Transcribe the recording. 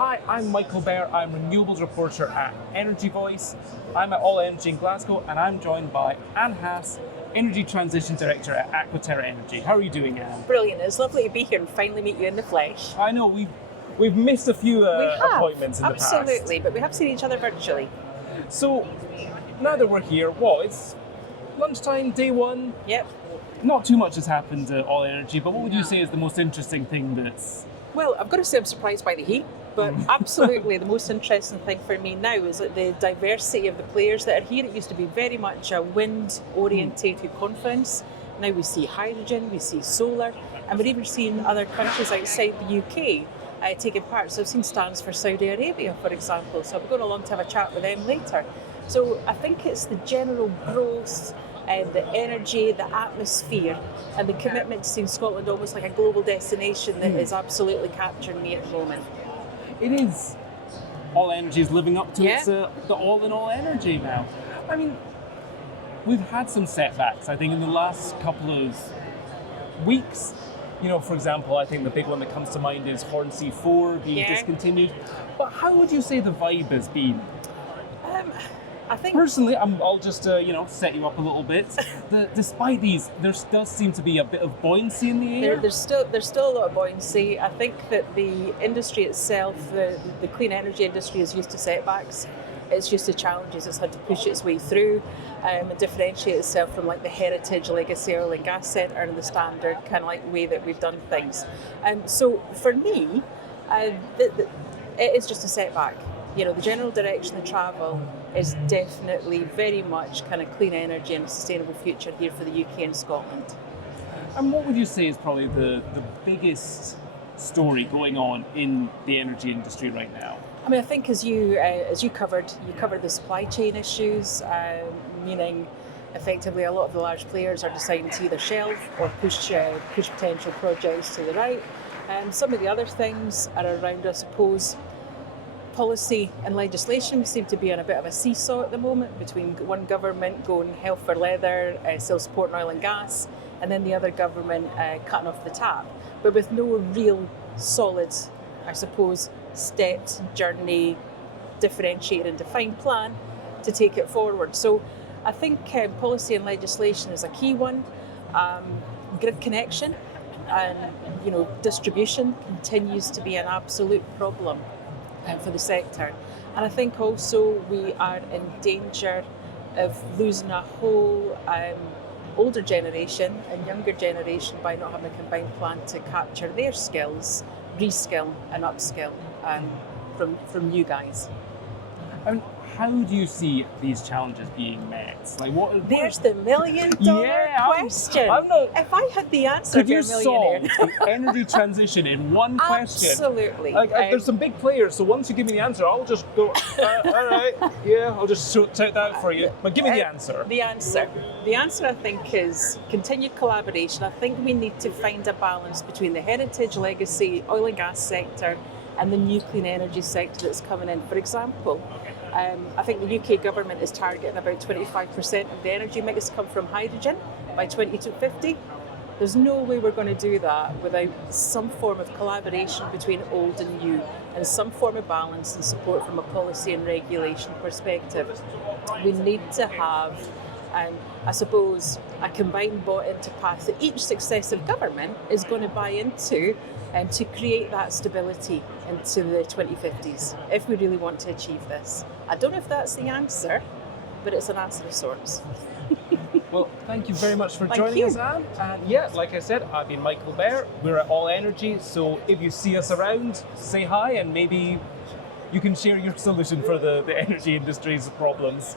Hi, I'm Michael Behr. I'm renewables reporter at Energy Voice. I'm at All Energy in Glasgow, and I'm joined by Anne Haase, Energy Transition Director at Aquaterra Energy. How are you doing, Anne? Brilliant. It's lovely to be here and finally meet you in the flesh. I know we've missed a few appointments in the past. Absolutely, but we have seen each other virtually. So now that we're here, it's lunchtime, day one. Yep. Not too much has happened at All Energy, but what would you say is the most interesting thing that's... Well, I've got to say I'm surprised by the heat, but absolutely the most interesting thing for me now is that the diversity of the players that are here. It used to be very much a wind-orientated conference. Now we see hydrogen, we see solar, and we're even seeing other countries outside the UK taking part. So I've seen stands for Saudi Arabia, for example, so I'm going along to have a chat with them later. So I think it's the general growth and the energy, the atmosphere, and the commitment to seeing Scotland almost like a global destination that is absolutely capturing me at the moment. It is. All Energy is living up to its the all-in-all energy now. I mean, we've had some setbacks, I think, in the last couple of weeks. You know, for example, I think the big one that comes to mind is Hornsea 4 being discontinued. But how would you say the vibe has been? I think personally, I'll just set you up a little bit. Despite these, there does seem to be a bit of buoyancy in the air. There's still a lot of buoyancy. I think that the industry itself, the clean energy industry, is used to setbacks. It's used to challenges. It's had to push its way through and differentiate itself from like the heritage legacy oil and gas sector and the standard kind of like way that we've done things. So for me, it is just a setback. You know, the general direction of travel is definitely very much kind of clean energy and a sustainable future here for the UK and Scotland. And what would you say is probably the biggest story going on in the energy industry right now? I mean, I think as you covered the supply chain issues, meaning effectively a lot of the large players are deciding to either shelve or push potential projects to the right. Some of the other things are around, I suppose, policy and legislation. We seem to be on a bit of a seesaw at the moment between one government going hell for leather, still supporting oil and gas, and then the other government cutting off the tap, but with no real solid, I suppose, stepped journey, differentiated and defined plan to take it forward. So I think policy and legislation is a key one. Grid connection and distribution continues to be an absolute problem for the sector, and I think also we are in danger of losing a whole older generation and younger generation by not having a combined plan to capture their skills, reskill and upskill from you guys. How do you see these challenges being met? There's the $1 million question. I'm not, if I had the answer, could you solve the energy transition in one question? Absolutely. There's some big players, so once you give me the answer, I'll just go, all right, I'll just shout that out for you. But give me the answer. The answer, I think, is continued collaboration. I think we need to find a balance between the heritage, legacy, oil and gas sector and the new clean energy sector that's coming in. For example, I think the UK government is targeting about 25% of the energy mix come from hydrogen by 2050. There's no way we're going to do that without some form of collaboration between old and new and some form of balance and support from a policy and regulation perspective. We need to have, I suppose, a combined bought-into path that each successive government is going to buy into to create that stability into the 2050s if we really want to achieve this. I don't know if that's the answer, but it's an answer of sorts. Well, thank you very much for joining us, Anne. And like I said, I've been Michael Behr. We're at All Energy, so if you see us around, say hi and maybe you can share your solution for the energy industry's problems.